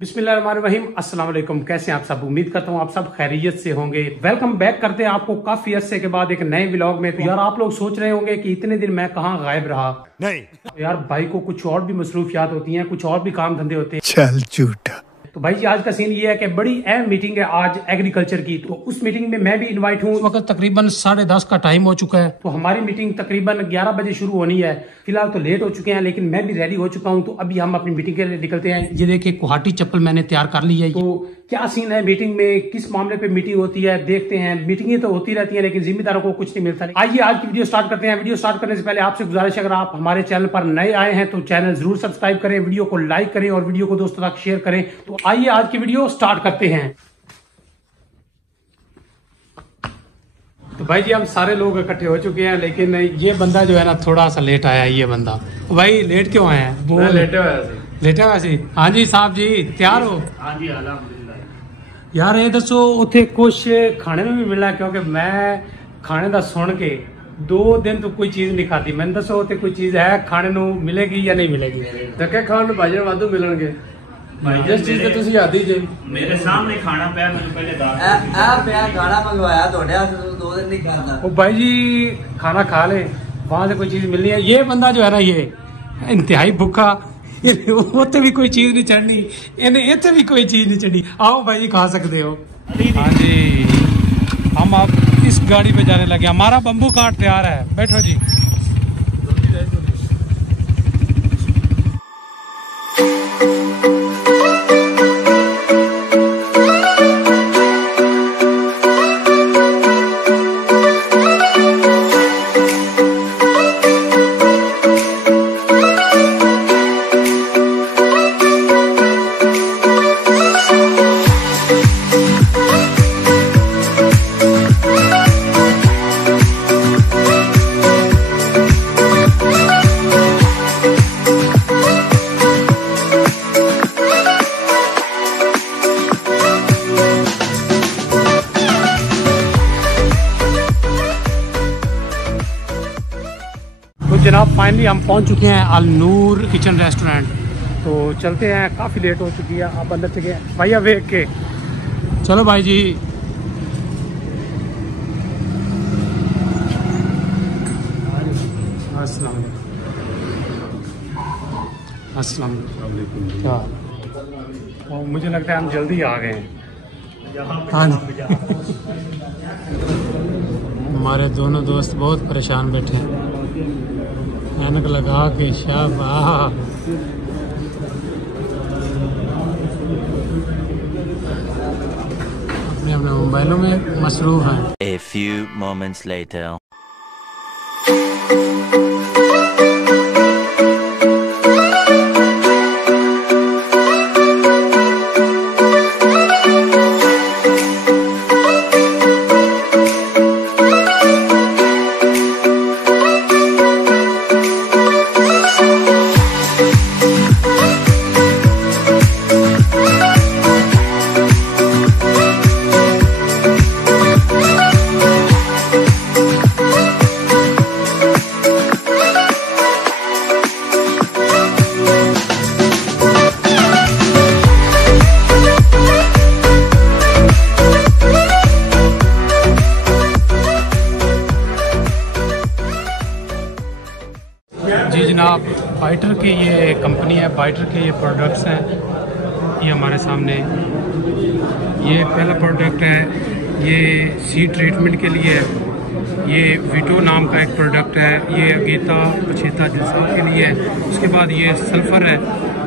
बिस्मिल्लाहिर्रहमानिर्रहीम। अस्सलाम वालेकुम। कैसे हैं आप सब? उम्मीद करता हूँ आप सब खैरियत से होंगे। वेलकम बैक करते हैं आपको काफी अरसे के बाद एक नए व्लॉग में। तो यार आप लोग सोच रहे होंगे कि इतने दिन मैं कहाँ गायब रहा। नहीं तो यार भाई को कुछ और भी मसरूफियात होती हैं, कुछ और भी काम धंधे होते हैं। चल झूठा। तो भाई जी आज का सीन ये है कि बड़ी अहम मीटिंग है आज एग्रीकल्चर की। तो उस मीटिंग में मैं भी इनवाइट हूँ। इस वक्त तकरीबन 10:30 का टाइम हो चुका है। तो हमारी मीटिंग तकरीबन 11 बजे शुरू होनी है। फिलहाल तो लेट हो चुके हैं लेकिन मैं भी रेडी हो चुका हूँ। तो अभी हम अपनी मीटिंग के लिए निकलते हैं। ये देखिए गुवाहाटी चप्पल मैंने तैयार कर ली है। तो क्या सीन है मीटिंग में, किस मामले पे मीटिंग होती है देखते हैं। मीटिंगें तो होती रहती हैं लेकिन जिम्मेदारों को कुछ नहीं मिलता। आइए आज की वीडियो स्टार्ट करते हैं। वीडियो स्टार्ट करने से पहले आपसे गुजारिश है, अगर आप हमारे चैनल पर नए आए हैं तो चैनल जरूर सब्सक्राइब करें, वीडियो को लाइक करें और वीडियो को दोस्तों तक शेयर करें। तो आइए आज की वीडियो स्टार्ट करते हैं। तो भाई जी हम सारे लोग इकट्ठे हो चुके हैं लेकिन ये बंदा जो है ना थोड़ा सा लेट आया है। ये बंदा तो भाई लेट क्यों आया है? वो लेटे वैसे। हाँ जी साहब जी तैयार हो? हाँ जी अल्हम्दुलिल्लाह। यार ये दसो उत्थे कुछ खाने में भी मिलना, क्योंकि मैं खाने का सुन के 2 दिन तो कोई चीज नहीं खाती। मैंने दसो उत्थे कोई चीज है खाने ਨੂੰ मिलेगी या नहीं मिलेगी? धक्के खाण ਨੂੰ ਭਾਜਣ ਵਾਧੂ ਮਿਲਣਗੇ। जिस चीज ਤੇ ਤੁਸੀਂ ਆਦੀ ਜੇ मेरे सामने खाना पाया मैंने पहले दाल आ पिया गाना मंगवाया ਤੁਹਾਡੇ ਹੱਥ ਤੋਂ 2 दिन नहीं करना। ओ भाई जी खाना खा ले, वहां से कोई चीज मिलनी है। ये बंदा जो है ना ये इंतहाई भूखा, उत्ते भी कोई चीज नहीं चढ़नी, इन्हें इतने भी कोई चीज नहीं चढ़नी। आओ भाई जी खा सकते हो। हाँ जी हम अब इस गाड़ी पे जाने लगे। हमारा बम्बू काट तैयार है, बैठो जी। जनाब फाइनली हम पहुंच चुके हैं अल नूर किचन रेस्टोरेंट। तो चलते हैं, काफ़ी लेट हो चुकी है। आप अंदर चले भैया वेख के चलो भाई जी। अस्सलाम वालेकुम। और मुझे लगता है हम जल्दी आ गए हैं। हाँ जी हमारे दोनों दोस्त बहुत परेशान बैठे हैं, ऐनक लगा के। शाबाश अपने अपने मोबाइलों में मसरूफ हैं। A few moments later. जी जनाब बाइटर की ये कंपनी है, बाइटर के ये प्रोडक्ट्स हैं। ये हमारे सामने ये पहला प्रोडक्ट है, ये सीड ट्रीटमेंट के लिए है। ये वीटो नाम का एक प्रोडक्ट है, ये अगेता पछेता जिल्सात के लिए है। उसके बाद ये सल्फ़र है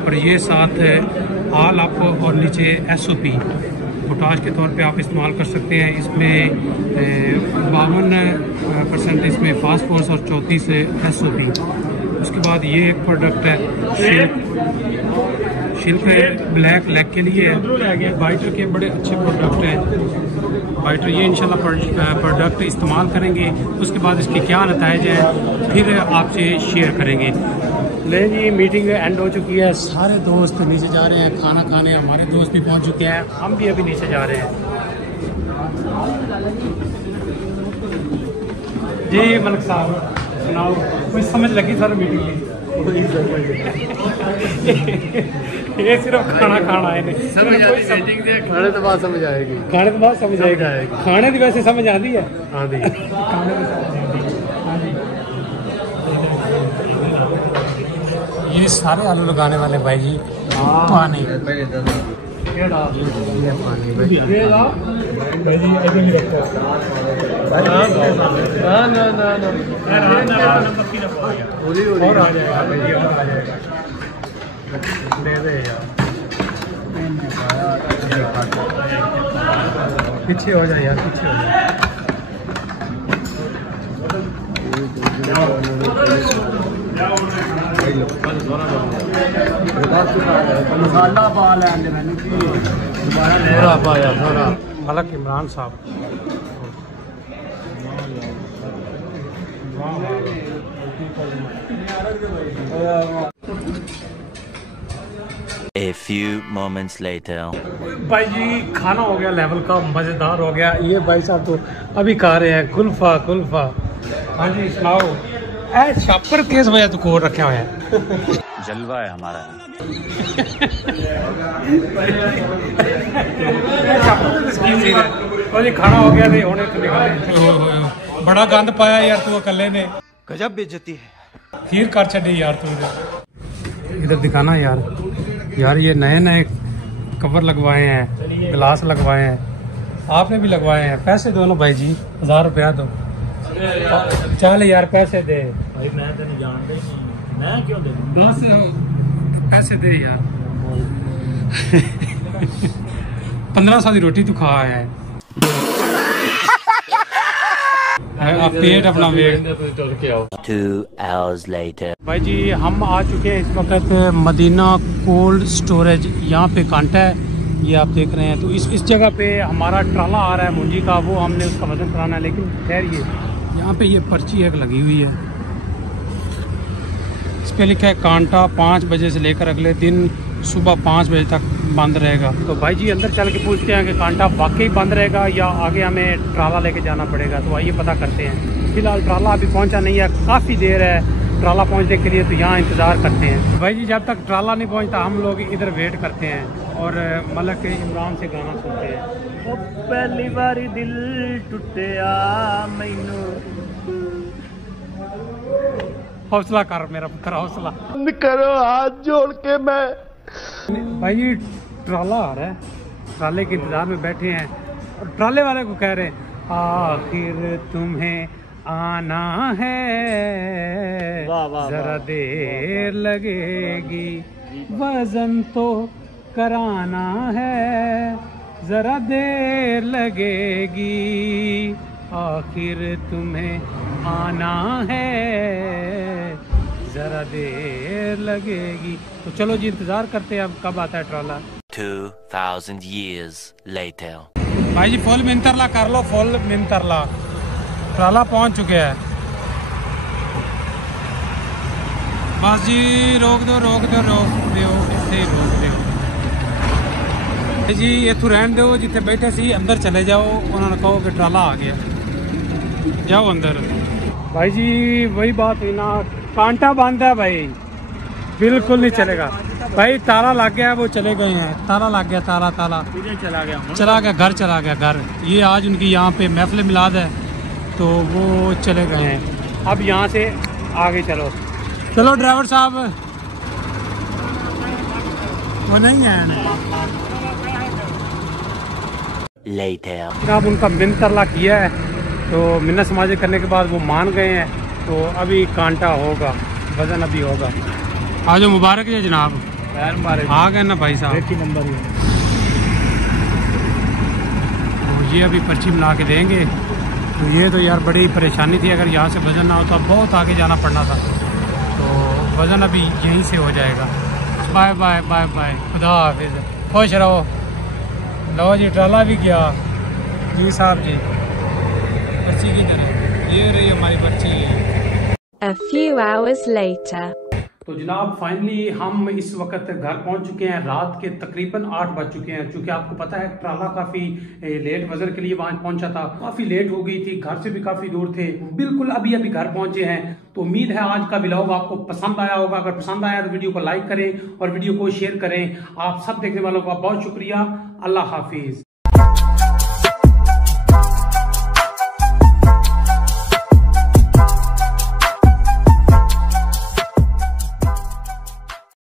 और ये साथ है आल अप और नीचे SOP पोटाश के तौर पे आप इस्तेमाल कर सकते हैं। इसमें 52% इसमें फास्फोरस और 34 SOP। उसके बाद ये एक प्रोडक्ट है शिल्प है, ब्लैक लेग के लिए है। बाइटर के बड़े अच्छे प्रोडक्ट हैं बाइटर। ये इंशाल्लाह प्रोडक्ट इस्तेमाल करेंगे, उसके बाद इसके क्या नतीजे हैं फिर आपसे शेयर करेंगे। ले जी मीटिंग एंड हो चुकी है, सारे दोस्त नीचे जा रहे हैं खाना खाने। हमारे दोस्त भी पहुंच चुके हैं, हम भी अभी नीचे जा रहे हैं। जी मलिक साहब सुनाओ, कुछ समझ लगी सर मीटिंग की? ये सिर्फ खाना खाना है नहीं समझ आती सेटिंग से खाने तो बात समझ आएगी। खाने के बाद समझ आएगी। खाने की वैसे समझ आती है। हाँ दी खाने की समझ आती है। हाँ जी। ये सारे आलू लगाने वाले भाई जी। पानी पीछे हो जाए यार, पीछे हो जाए। मसाला पा लेंगे मैंने थोड़ा पाया थोड़ा मलक इमरान साहब। A few moments later. भाई जी खाना हो गया लेवल का, मजेदार हो गया। ये भाई साहब तो अभी खा रहे हैं कुल्फा कुल्फा। हाँ जी सुनाओ। ऐ छापर किस वजह तो कोड रखा हुआ है? जलवा है हमारा। और ये खाना हो गया थे होने तो निकाले। बड़ा गंद पाया यार तू अकेले ने। गजब बेइज्जती है। खीर कर चढ़ी यार तू। इधर दिखाना यार। यार ये नए नए कवर लगवाए हैं, गिलास लगवाए हैं, आपने भी लगवाए हैं। पैसे दो ना भाई जी, 1000 रुपया दो। चल यार पैसे दे भाई मैं तो नहीं जानता ही नहीं, मैं क्यों दे? 10 पैसे दे यार। 1500 की रोटी तू खा आया है। आप पेट अपना वेट। 2 hours later. भाई जी हम आ चुके हैं इस वक्त मदीना कोल्ड स्टोरेज। यहाँ पे कांटा है, ये आप देख रहे हैं। तो इस जगह पे हमारा ट्राला आ रहा है मुंजी का, वो हमने उसका वजन कराना है। लेकिन खैर ये यहाँ पे ये पर्ची एक लगी हुई है, इस पे लिखा है कांटा 5 बजे से लेकर अगले दिन सुबह 5 बजे तक बंद रहेगा। तो भाई जी अंदर चल के पूछते हैं कि कांटा वाकई बंद रहेगा या आगे हमें ट्राला लेके जाना पड़ेगा। तो आइए पता करते हैं। फिलहाल ट्राला अभी पहुंचा नहीं है, काफ़ी देर है ट्राला पहुंचने के लिए, तो यहाँ इंतज़ार करते हैं। भाई जी जब तक ट्राला नहीं पहुंचता हम लोग इधर वेट करते हैं और मलक इमरान से गाना सुनते हैं। पहली बारी दिल टूटिया मैनू। हौसला कर मेरा पुत्र, हौसला करो हाथ जोड़ के। मैं भाई जी ट्राला आ रहा है, ट्राले के इंतजार में बैठे हैं और ट्राले वाले को कह रहे हैं आखिर तुम्हें आना है, जरा देर लगेगी, वजन तो कराना है, जरा देर लगेगी, आखिर तुम्हें आना है, जरा देर लगेगी। तो चलो जी इंतजार करते हैं अब कब आता है ट्राला। 2000 years later. भाई जी फुल मिंतरला कर लो, फुल मिंतरला। ट्राला पहुंच चुके हैं। बस जी रोक दो रोक दो रोक दो, इतने ही रोक दो जी। इतों रहन दो जिथे बैठे सी, अंदर चले जाओ, उन्होंने कहो कि ट्राला आ गया, जाओ अंदर। भाई जी वही बात हुई ना, कांटा बंद है भाई, बिल्कुल नहीं चलेगा भाई। ताला लग गया है, वो चले गए हैं। ताला लग गया, ताला ताला चला गया घर चला गया घर। ये आज उनकी यहाँ पे महफिल मिलाद है तो वो चले गए हैं। अब यहाँ से आगे चलो, चलो ड्राइवर साहब। वो नहीं है Later. अब उनका मिन्नतरला किया है तो मिन्नत समाजे करने के बाद वो मान गए हैं। तो अभी कांटा होगा, वजन अभी होगा। आज मुबारक है जनाब, आ गए ना भाई साहब। एक ही नंबर है। तो ये अभी पर्ची बना के देंगे। तो ये तो यार बड़ी परेशानी थी, अगर यहाँ से वजन ना होता बहुत आगे जाना पड़ना था। तो वजन अभी यहीं से हो जाएगा। बाय बाय बाय बाय, खुदा हाफिज, खुश रहो। लो जी ट्राला भी गया जी साहब जी। पर्ची की तरह ये रही हमारी पर्ची। A few hours later. तो जनाब फाइनली हम इस वक्त घर पहुंच चुके हैं। रात के तकरीबन 8 बज चुके हैं। क्योंकि आपको पता है ट्राला काफी लेट वजन के लिए वहां पहुंचा था, काफी लेट हो गई थी, घर से भी काफी दूर थे, बिल्कुल अभी अभी घर पहुंचे हैं। तो उम्मीद है आज का व्लॉग आपको पसंद आया होगा। अगर पसंद आया तो वीडियो को लाइक करें और वीडियो को शेयर करें। आप सब देखने वालों का बहुत शुक्रिया। अल्लाह हाफिज।